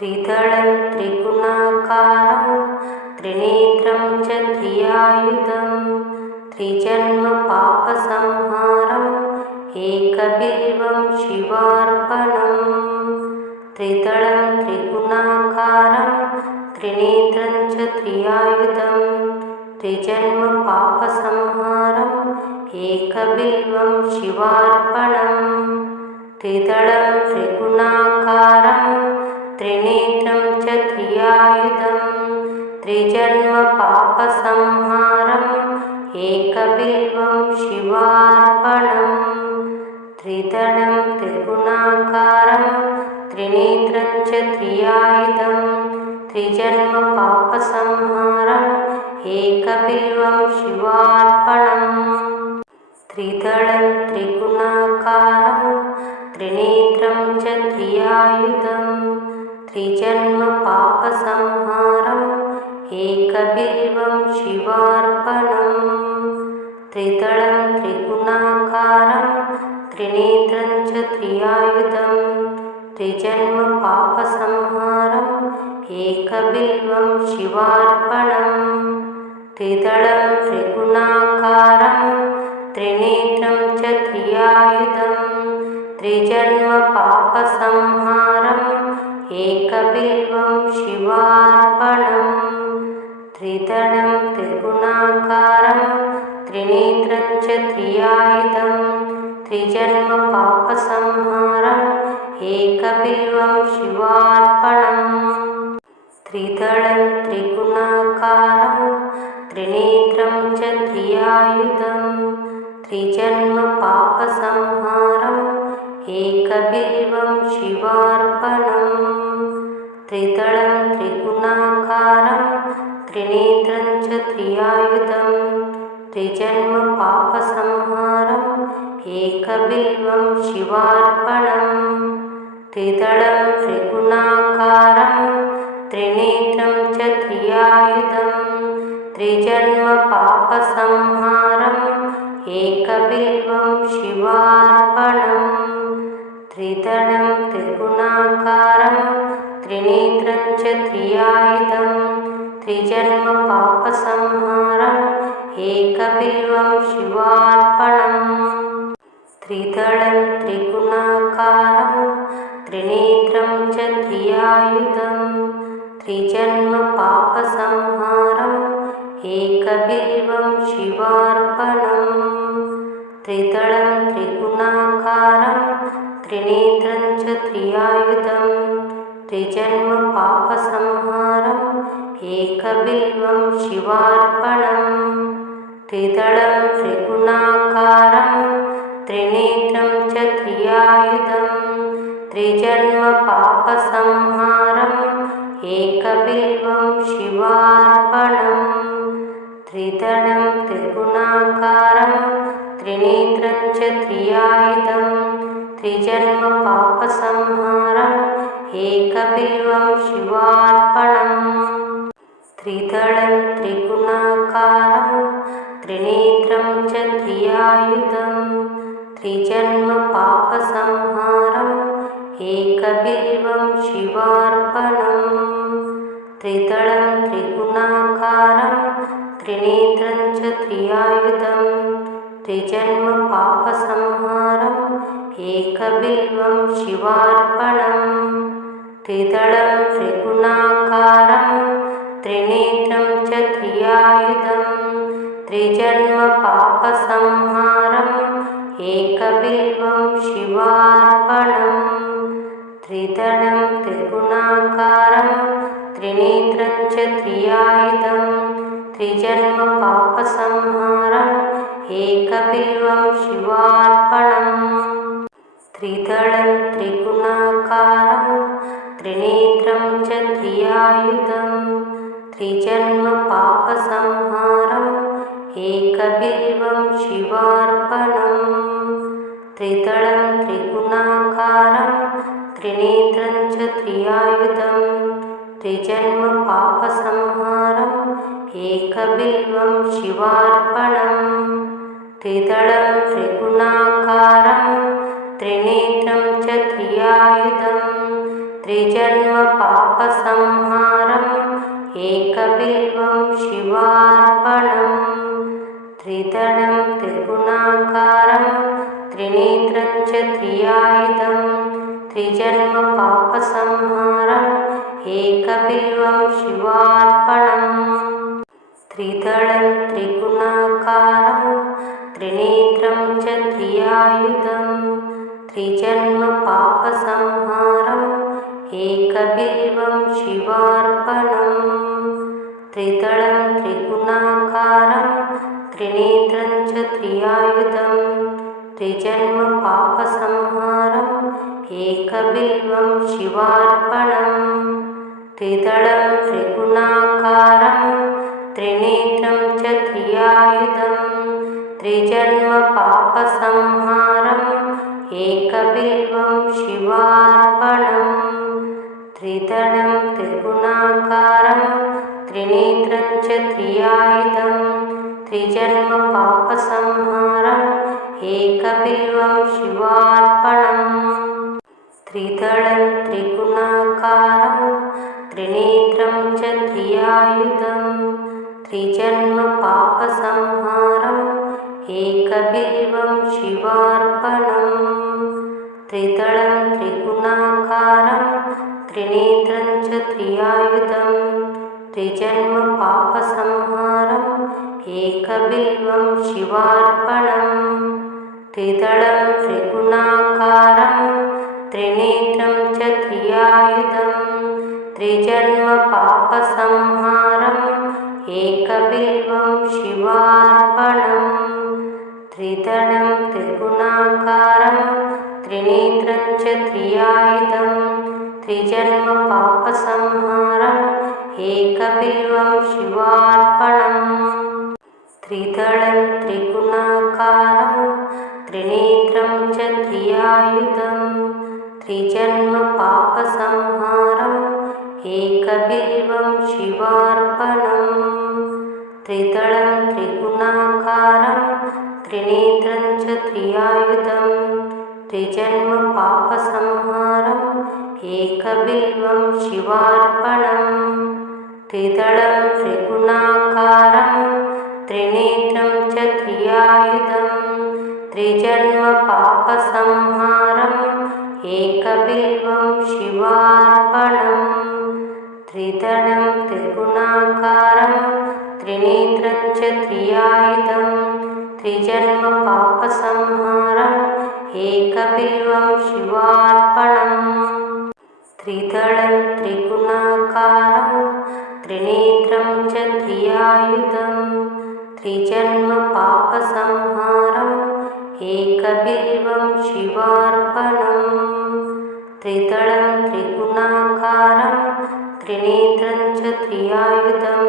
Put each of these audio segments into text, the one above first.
त्रिदलं त्रिगुणाकारं त्रिनेत्रं च त्रियायुधं त्रिजन्मपापसंहारम् एकबिल्वं शिवार्पणम्। त्रिदलं त्रिगुणाकारं त्रिनेत्रं च त्रियायुधं त्रिजन्मपापसंहारम् एकबिल्वं शिवार्पणम्। त्रिदलं त्रिगुणाकारं त्रिनेत्रं च त्रियायुधं त्रिजन्मपापसंहारम् एकबिल्वं शिवार्पणम्। त्रिदलं त्रिगुणाकारं त्रिनेत्रं च त्रियायुधं त्रिजन्मपापसंहारम् एकबिल्वं शिवार्पणम्। त्रिदलं त्रिगुणाकारं त्रिनेत्रं च त्रियायुधं त्रिजन्मपापसंहारम् एकबिल्वं शिवार्पणम्। त्रिदलं त्रिगुणाकारं त्रिनेत्रं च त्रियायुधं त्रिजन्मपापसंहारम् एकबिल्वं शिवार्पणम्। त्रिदलं त्रिगुणाकारं त्रिनेत्रं च त्रियायुधं त्रिजन्मपापसंहारम् एकबिल्वं शिवार्पणम्। त्रिदलं त्रिगुणाकारं त्रिनेत्रं च त्रियायुधं त्रिजन्मपापसंहारम् एकबिल्वं शिवार्पणम्। त्रिदलं त्रिगुणाकारं त्रिनेत्रं च त्रियायुधं त्रिजन्मपापसंहारम् एकबिल्वं शिवार्पणम्। त्रिदलं त्रिगुणाकारं त्रिनेत्रं च त्रियायुधं त्रिजन्मपापसंहारम् एकबिल्वं शिवार्पणम्। त्रिदलं त्रिगुणाकारं त्रिनेत्रं च त्रियायुधं त्रिजन्मपापसंहारम् एकबिल्वं शिवार्पणम्। त्रिदलं त्रिगुणाकारं त्रिनेत्रं च त्रियायुधं त्रिजन्मपापसंहारम् एकबिल्वं शिवार्पणम्। त्रिदलं त्रिगुणाकारं त्रिनेत्रं च त्रियायुधं त्रिजन्मपापसंहारम् एकबिल्वं शिवार्पणम्। त्रिदलं त्रिगुणाकारं त्रिनेत्रं च त्रियायुधं त्रिजन्मपापसंहारम् एकबिल्वं शिवार्पणम्। त्रिदलं त्रिगुणाकारं त्रिनेत्रं च त्रियायुधं त्रिजन्मपापसंहारम् एकबिल्वं शिवार्पणम्। त्रिदलं त्रिगुणाकारं त्रिनेत्रं च त्रियायुधं त्रिजन्मपापसंहारम् एकबिल्वं शिवार्पणम्। त्रिदलं त्रिगुणाकारं त्रिनेत्रं च त्रियायुधं त्रिजन्मपापसंहारम् एकबिल्वं शिवार्पणम्। त्रिदलं त्रिगुणाकारं त्रिनेत्रं च त्रियायुधं त्रिजन्मपापसंहारम् एकबिल्वं शिवार्पणम्। त्रिदलं त्रिगुणाकारं त्रिनेत्रं च त्रियायुधं त्रिजन्मपापसंहारम् एकबिल्वं शिवार्पणम्। त्रिदलं त्रिगुणाकारं त्रिनेत्रं च त्रियायुधं त्रिजन्मपापसंहारम् एकबिल्वं शिवार्पणम्। त्रिदलं त्रिगुणाकारं त्रिनेत्रं च त्रियायुधं त्रिजन्मपापसंहारम् एकबिल्वं शिवार्पणम्। त्रिदलं त्रिगुणाकारं त्रिनेत्रं च त्रियायुधं त्रिजन्मपापसंहारम् एकबिल्वं शिवार्पणम्। त्रिदलं त्रिगुणाकारं त्रिनेत्रं च त्रियायुधं त्रिजन्म पापसंहारम् एकबिल्वं शिवार्पणम् त्रिदलं त्रिगुणाकारं त्रिनेत्रं च त्रियायुधं त्रिजन्म पापसंहारम् एकबिल्वं शिवार्पणम् त्रिदलं त्रिगुणाकारं त्रिनेत्रं च त्रियायुधं त्रिजन्म पापसंहारम् एकबिल्वं शिवार्पणम् त्रिदलं त्रिगुणाकारं त्रिनेत्रं च त्रियायुधं त्रिजन्म पापसंहारम् एकबिल्वं शिवार्पणम् त्रिदलं त्रिगुणाकारं त्रिनेत्रं च त्रियायुधं त्रिजन्म पापसंहारम् एकबिल्वं शिवार्पणम् त्रिदलं त्रिगुणाकारं त्रिनेत्रं च त्रियायुधं त्रिजन्म पापसंहारम् एकबिल्वं शिवार्पणम् त्रिदलं त्रिगुणाकारं त्रिनेत्रं च त्रियायुधं त्रिजन्म पापसंहारम् एकबिल्वं शिवार्पणम् त्रिदलं त्रिगुणाकारं त्रिनेत्रं च त्रियायुधं त्रिजन्म पापसंहारम् एकबिल्वं शिवार्पणम् त्रिदलं त्रिगुणाकारं त्रिनेत्रं च त्रियायुधं त्रिजन्म पापसंहारम् एकबिल्वं शिवार्पणम् त्रिदलं त्रिगुणाकारं त्रिनेत्रं च त्रियायुधं त्रिजन्म पापसंहारम् एकबिल्वं शिवार्पणम् त्रिदलं त्रिगुणाकारं त्रिनेत्रं च त्रियायुधं त्रिजन्म पापसंहारम् एकबिल्वं शिवार्पणम् त्रिदलं त्रिगुणाकारं त्रिनेत्रं च त्रियायुधं त्रिजन्म पापसंहारम् एकबिल्वं शिवार्पणम् त्रिदलं त्रिगुणाकारं त्रिनेत्रं च त्रियायुधं त्रिजन्म पापसंहारम् एकबिल्वं शिवार्पणम् त्रिदलं त्रिगुणाकारं त्रिनेत्रं च त्रियायुधं त्रिजन्म पापसंहारम् एकबिल्वं शिवार्पणम् त्रिदलं त्रिगुणाकारं त्रिनेत्रं च त्रियायुधं त्रिजन्म पापसंहारम् एकबिल्वं शिवार्पणम् त्रिदलं त्रिगुणाकारं त्रिनेत्रं च त्रियायुधं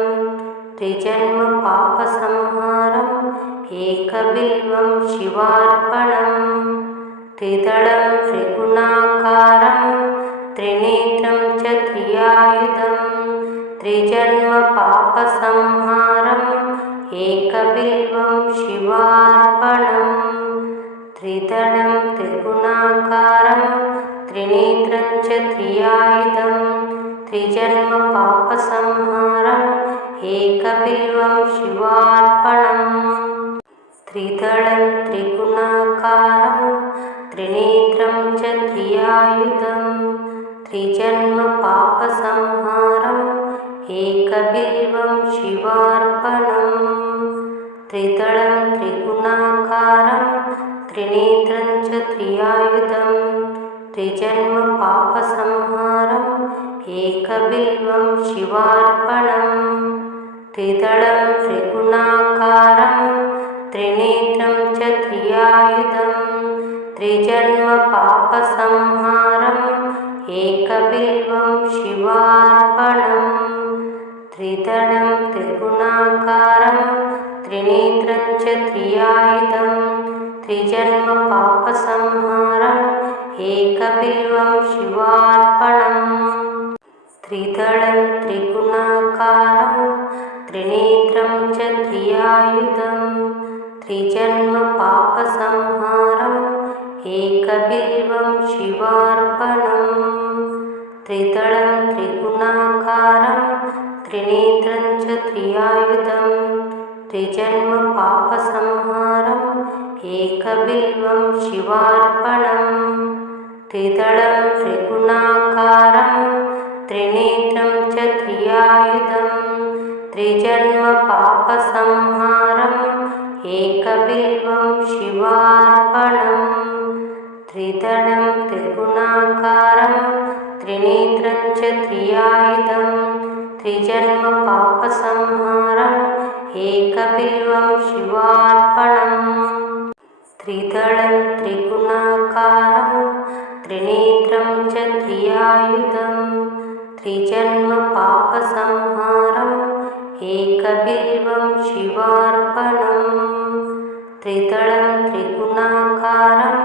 त्रिजन्म पापसंहारम् एकबिल्वं शिवार्पणम् त्रिदलं त्रिगुणाकारं त्रिनेत्रं च त्रियायुधं त्रिजन्म पापसंहारम् एकबिल्वं शिवार्पणम् त्रिदलं त्रिगुणाकारं त्रिनेत्रं च त्रियायुधं त्रिजन्म पापसंहारम् एकबिल्वं शिवार्पणम् त्रिदलं त्रिगुणाकारं त्रिनेत्रं च त्रियायुधं त्रिजन्म पापसंहारम् एकबिल्वं शिवार्पणम् त्रिदलं त्रिगुणाकारं त्रिनेत्रं च त्रियायुधं त्रिजन्म पापसंहारम् एकबिल्वं शिवार्पणम् त्रिदलं त्रिगुणाकारं त्रिनेत्रं च त्रियायुधं त्रिजन्म पापसंहारम् एकबिल्वं शिवार्पणम् त्रिदलं त्रिगुणाकारं त्रिनेत्रं च त्रियायुधं त्रिजन्म पापसंहारम् एकबिल्वं शिवार्पणम् त्रिदलं त्रिगुणाकारं त्रिनेत्रं च त्रियायुधं त्रिजन्म पापसंहारम् एकबिल्वं शिवार्पणम् त्रिदलं त्रिगुणाकारं त्रिनेत्रं च त्रियायुधं त्रिजन्मपापसंहारम् एकबिल्वं शिवार्पणम् त्रिदलं त्रिगुणाकारं त्रिनेत्रं च त्रियायुधं त्रिजन्मपापसंहारम् एकबिल्वं शिवार्पणम् त्रिदलं त्रिगुणाकारं त्रिनेत्रं च त्रियायुधं त्रिजन्मपापसंहारम् एकबिल्वं शिवार्पणम् त्रिदलं त्रिगुणाकारं त्रिनेत्रं च त्रियायुधं त्रिजन्मपापसंहारम् एकबिल्वं शिवार्पणम् त्रिदलं त्रिगुणाकारं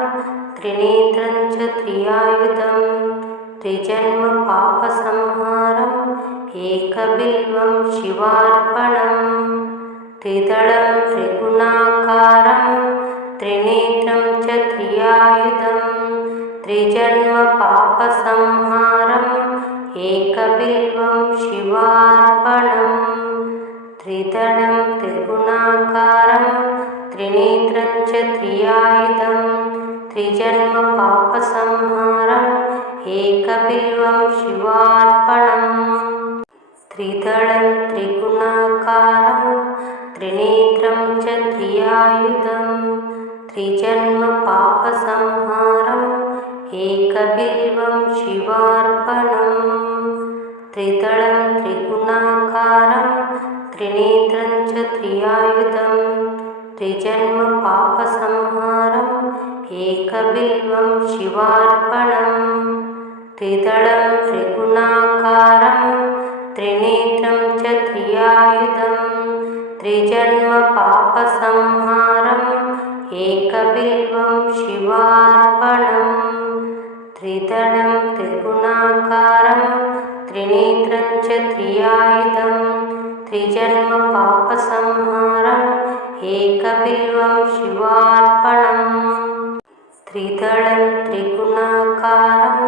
त्रिनेत्रं च त्रियायुधं त्रिजन्मपापसंहारम् एकबिल्वं शिवार्पणम् त्रिदलं त्रिगुणाकारं त्रिनेत्रं च त्रियायुधं त्रिजन्मपापसंहारम् एकबिल्वं शिवार्पणम् त्रिदलं त्रिगुणाकारं त्रिनेत्रं च त्रियायुधं त्रिजन्मपापसंहारम् एकबिल्वं शिवार्पणम् त्रिदलं त्रिगुणाकारं त्रिनेत्रं च त्रियायुधं त्रिजन्मपापसंहारम् एकबिल्वं शिवार्पणम् त्रिदलं त्रिगुणाकारं त्रिनेत्रं च त्रियायुधं त्रिजन्मपापसंहारम् एकबिल्वं शिवार्पणम् त्रिदलं त्रिगुणाकारं त्रिनेत्रं च त्रियायुधं त्रिजन्मपापसंहारम् एकबिल्वं शिवार्पणम् त्रिदलं त्रिगुणाकारं त्रिनेत्रं च त्रियायुधं त्रिजन्मपापसंहारम् एकबिल्वं शिवार्पणम् त्रिदलं त्रिगुणाकारं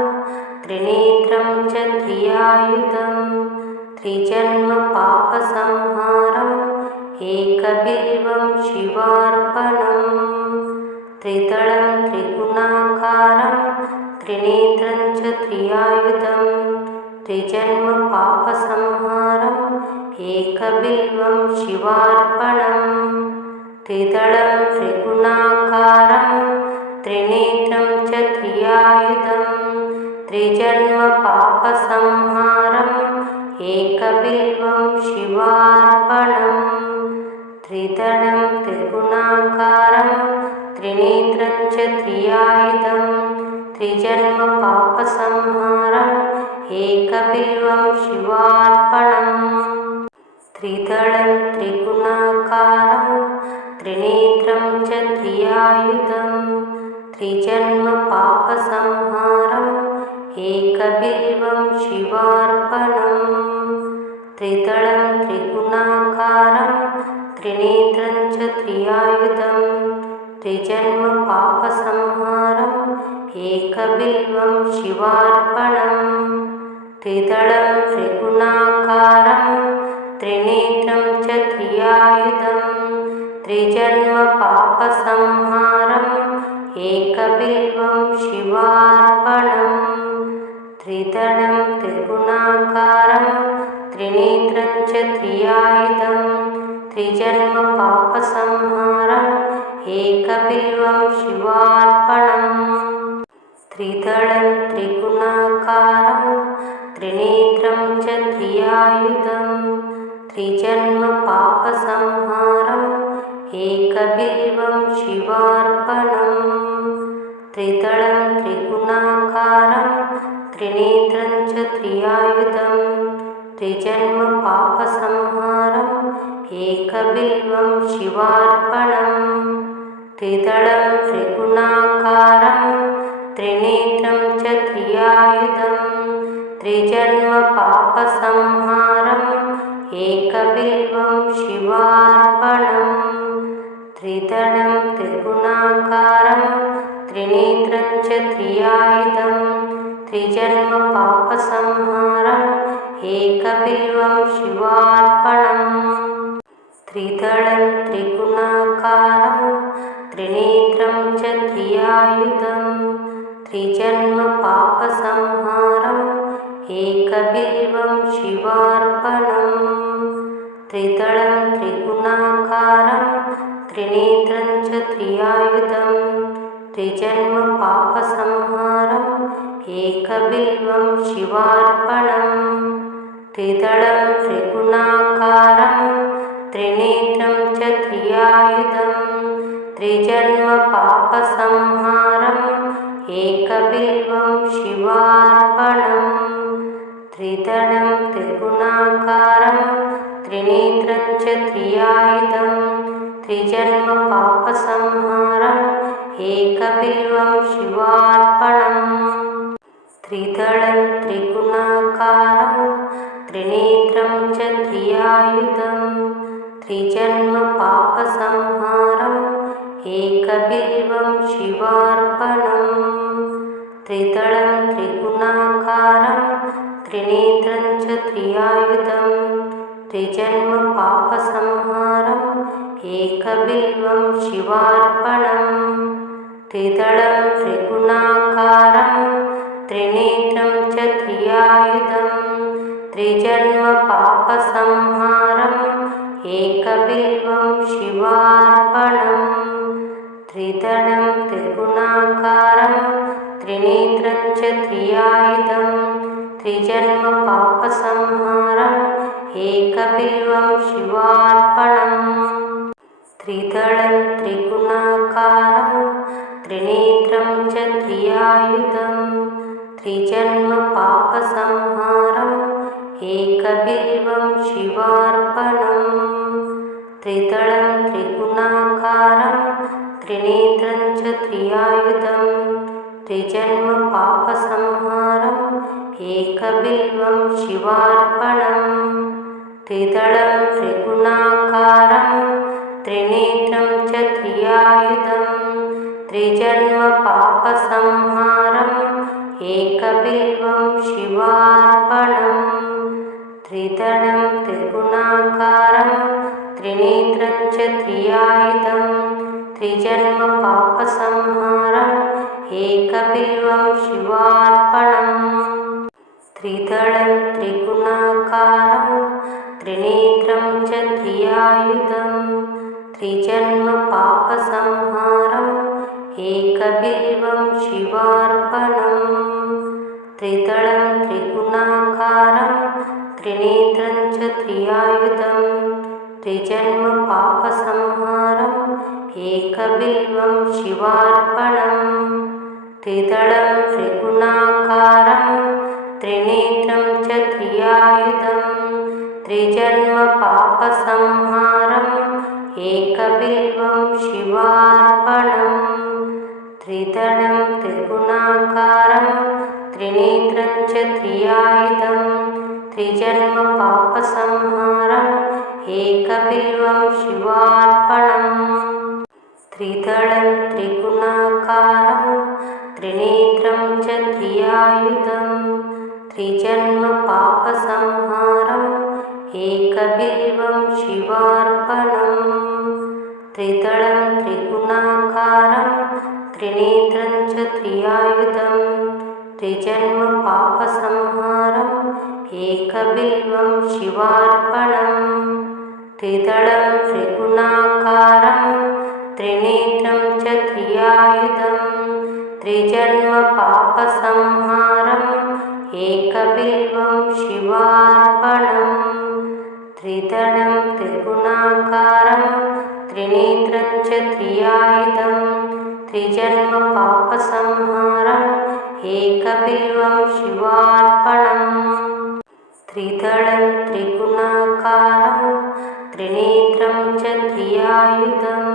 त्रिनेत्रं च त्रियायुधं त्रिजन्मपापसंहारम् एकबिल्वं शिवार्पणम् त्रिदलं त्रिगुणाकारं त्रिनेत्रं च त्रियायुधं त्रिजन्मपापसंहारम् एकबिल्वं शिवार्पणम् त्रिदलं त्रिगुणाकारं त्रिनेत्रं च त्रियायुधं त्रिजन्मपापसंहारम् एकबिल्वं शिवार्पणम् त्रिदलं त्रिगुणाकारं त्रिनेत्रं च त्रियायुधं त्रिजन्मपापसंहारम् एकबिल्वं शिवार्पणम् त्रिदलं त्रिगुणाकारं त्रिनेत्रं च त्रियायुधं त्रिजन्मपापसंहारम् एकबिल्वं शिवार्पणम् त्रिदलं त्रिगुणाकारं त्रिनेत्रं च त्रियायुधं त्रिजन्मपापसंहारम् एकबिल्वं शिवार्पणम् त्रिदलं त्रिगुणाकारं त्रिनेत्रं च त्रियायुधं त्रिजन्मपापसंहारम् एकबिल्वं शिवार्पणम् त्रिदलं त्रिगुणाकारं त्रिनेत्रं च त्रियायुधं त्रिजन्मपापसंहारम् एकबिल्वं शिवार्पणम् त्रिदलं त्रिगुणाकारं त्रिनेत्रं च त्रियायुधं त्रिजन्मपापसंहारम् एकबिल्वं शिवार्पणम् त्रिदलं त्रिगुणाकारं त्रिनेत्रं च त्रियायुधं त्रिजन्मपापसंहारम् एकबिल्वं शिवार्पणम् त्रिदलं त्रिगुणाकारं त्रिनेत्रं च त्रियायुधं त्रिजन्मपापसंहारम् एकबिल्वं शिवार्पणम् त्रिदलं त्रिगुणाकारं त्रिनेत्रं च त्रियायुधं त्रिजन्म पापसंहारम् एकबिल्वं शिवार्पणम् त्रिदलं त्रिगुणाकारं त्रिनेत्रं च त्रियायुधं त्रिजन्म पापसंहारम् एकबिल्वं शिवार्पणम् त्रिदलं त्रिगुणाकारं त्रिनेत्रं च त्रियायुधं त्रिजन्म पापसंहारम् एकबिल्वं शिवार्पणम् त्रिदलं त्रिगुणाकारं त्रिनेत्रं च त्रियायुधं त्रिजन्म पापसंहारम् एकबिल्वं शिवार्पणम् त्रिदलं त्रिगुणाकारं त्रिनेत्रं च त्रियायुधं त्रिजन्म पापसंहारम् एकबिल्वं शिवार्पणम् त्रिदलं त्रिगुणाकारं त्रिनेत्रं च त्रियायुधं त्रिजन्म पापसंहारम् एकबिल्वं शिवार्पणम् त्रिदलं त्रिगुणाकारं त्रिनेत्रं च त्रियायुधं त्रिजन्म पापसंहारम् एकबिल्वं शिवार्पणम् त्रिदलं त्रिगुणाकारं त्रिनेत्रं च त्रियायुधं त्रिजन्म पापसंहारम् एकबिल्वं शिवार्पणम् त्रिदलं त्रिगुणाकारं त्रिनेत्रं च त्रियायुधं त्रिजन्म पापसंहारम् एकबिल्वं शिवार्पणम् त्रिदलं त्रिगुणाकारं त्रिनेत्रं च त्रियायुधं त्रिजन्म पापसंहारम् एकबिल्वं शिवार्पणम् त्रिदलं त्रिगुणाकारं त्रिनेत्रं च त्रियायुधं त्रिजन्म पापसंहारम् एकबिल्वं शिवार्पणम् त्रिदलं त्रिगुणाकारं त्रिनेत्रं च त्रियायुधं त्रिजन्म पापसंहारम् एकबिल्वं शिवार्पणम् त्रिदलं त्रिगुणाकारं त्रिनेत्रं च त्रियायुधं त्रिजन्म पापसंहारम् एकबिल्वं शिवार्पणम् त्रिदलं त्रिगुणाकारं त्रिनेत्रं च त्रियायुधं त्रिजन्म पापसंहारम् एकबिल्वं शिवार्पणम् त्रिदलं त्रिगुणाकारं त्रिनेत्रं च त्रियायुधं त्रिजन्म पापसंहारम् एकबिल्वं शिवार्पणम् त्रिदलं त्रिगुणाकारं त्रिनेत्रं च त्रियायुधं त्रिजन्म पापसंहारम् एकबिल्वं शिवार्पणम् त्रिदलं त्रिगुणाकारं त्रिनेत्रं च त्रियायुधं त्रिजन्म पापसंहारम् एकबिल्वं शिवार्पणम् त्रिदलं त्रिगुणाकारं त्रिनेत्रं च त्रियायुधं त्रिजन्म पापसंहारम् एकबिल्वं शिवार्पणम् त्रिदलं त्रिगुणाकारं त्रिनेत्रं च त्रियायुधं त्रिजन्म पापसंहारम् एकबिल्वं शिवार्पणम् त्रिदलं त्रिगुणाकारं त्रिनेत्रं च त्रियायुधं त्रिजन्म पापसंहारम् एकबिल्वं शिवार्पणम् त्रिदलं त्रिगुणाकारं त्रिनेत्रं च त्रियायुधं त्रिजन्म पापसंहारम् एकबिल्वं शिवार्पणम् त्रिदलं त्रिगुणाकारं त्रिनेत्रं च त्रियायुधं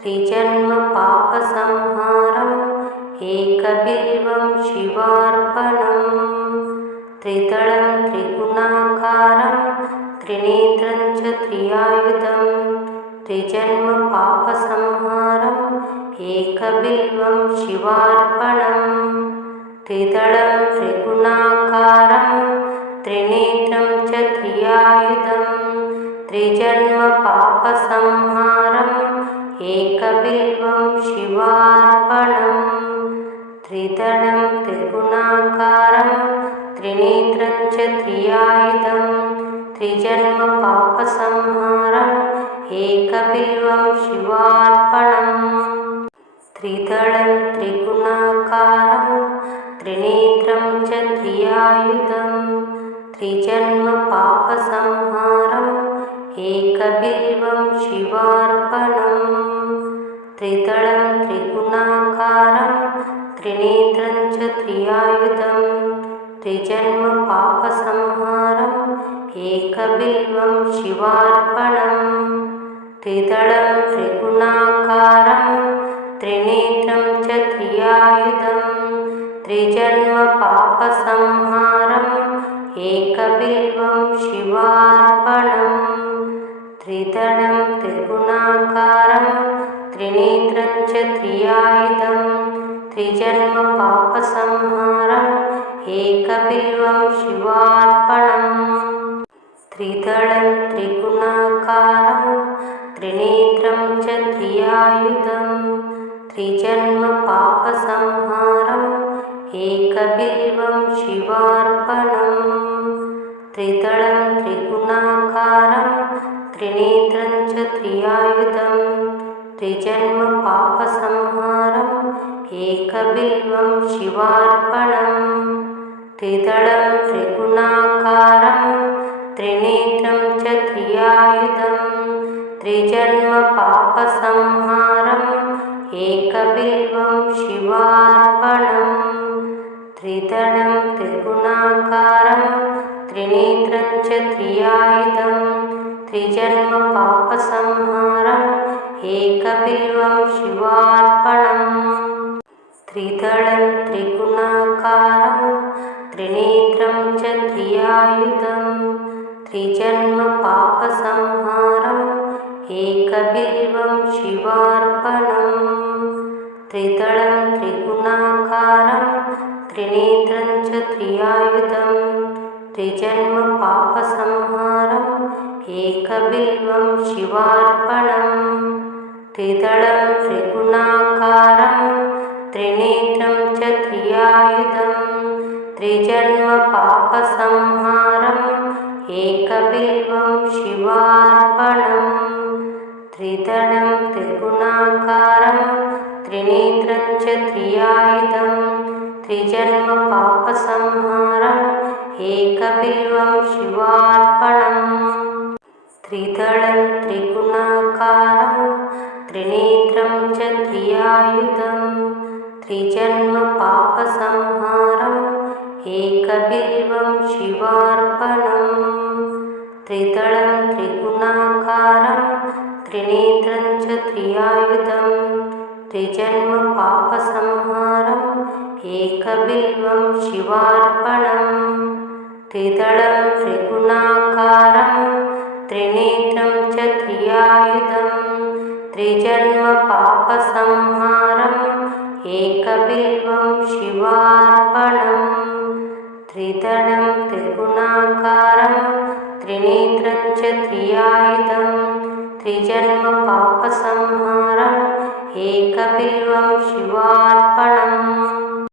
त्रिजन्म पापसंहारम् एकबिल्वं शिवार्पणम् त्रिदलं त्रिगुणाकारं त्रिनेत्रं च त्रियायुधं त्रिजन्म पापसंहारम् एकबिल्वं शिवार्पणम् त्रिदलं त्रिगुणाकारं त्रिनेत्रं च त्रियायुधं त्रिजन्मपापसंहारम् एकबिल्वं शिवार्पणम् त्रिदलं त्रिगुणाकारं त्रिनेत्रं च त्रियायुधं त्रिजन्मपापसंहारम् एकबिल्वं शिवार्पणम् त्रिदलं त्रिगुणाकारं त्रिनेत्रं च त्रियायुधं त्रिजन्मपापसंहारम् एकबिल्वं शिवार्पणम् त्रिदलं त्रिगुणाकारं त्रिनेत्रं च त्रियायुधं त्रिजन्मपापसंहारम् एकबिल्वं शिवार्पणम् त्रिदलं त्रिगुणाकारं त्रिनेत्रं च त्रियायुधं त्रिजन्मपापसंहारम् एकबिल्वं शिवार्पणम् त्रिदलं त्रिगुणाकारं त्रिनेत्रं च त्रियायुधं त्रिजन्मपापसंहारम् एकबिल्वं शिवार्पणम् त्रिदलं त्रिगुणाकारं त्रिनेत्रं च त्रियायुधं त्रिजन्मपापसंहारम् एकबिल्वं शिवार्पणम् त्रिदलं त्रिगुणाकारं त्रिनेत्रं च त्रियायुधं त्रिजन्मपापसंहारम् एकबिल्वं शिवार्पणम् त्रिदलं त्रिगुणाकारं त्रिनेत्रं च त्रियायुधं त्रिजन्मपापसंहारम् एकबिल्वं शिवार्पणम् त्रिदलं त्रिगुणाकारं त्रिनेत्रं च त्रियायुधं त्रिजन्मपापसंहारम् एकबिल्वं शिवार्पणम् त्रिदलं त्रिगुणाकारं त्रिनेत्रं च त्रियायुधं त्रिजन्मपापसंहारम् एकबिल्वं शिवार्पणम् त्रिदलं त्रिगुणाकारं त्रिनेत्रं च त्रियायुधं त्रिजन्मपापसंहारम् एकबिल्वं शिवार्पणम् त्रिदलं त्रिगुणाकारं त्रिनेत्रं च त्रियायुधं त्रिजन्मपापसंहारम् एकबिल्वं शिवार्पणम् त्रिदलं त्रिगुणाकारं त्रिनेत्रं च त्रियायुधं त्रिजन्मपापसंहारम् एकबिल्वं शिवार्पणम् त्रिदलं त्रिगुणाकारं त्रिनेत्रं च त्रियायुधं त्रिजन्मपापसंहारम् एकबिल्वं शिवार्पणम् त्रिदलं त्रिगुणाकारं त्रिनेत्रं च त्रियायुधं त्रिजन्मपापसंहारम् एकबिल्वं शिवार्पणम् त्रिदलं त्रिगुणाकारं त्रिनेत्रं च त्रियायुधं त्रिजन्मपापसंहारम् एकबिल्वं शिवार्पणम् त्रिदलं त्रिगुणाकारं त्रिनेत्रं च त्रियायुधं त्रिजन्मपापसंहारम् एकबिल्वं शिवार्पणम्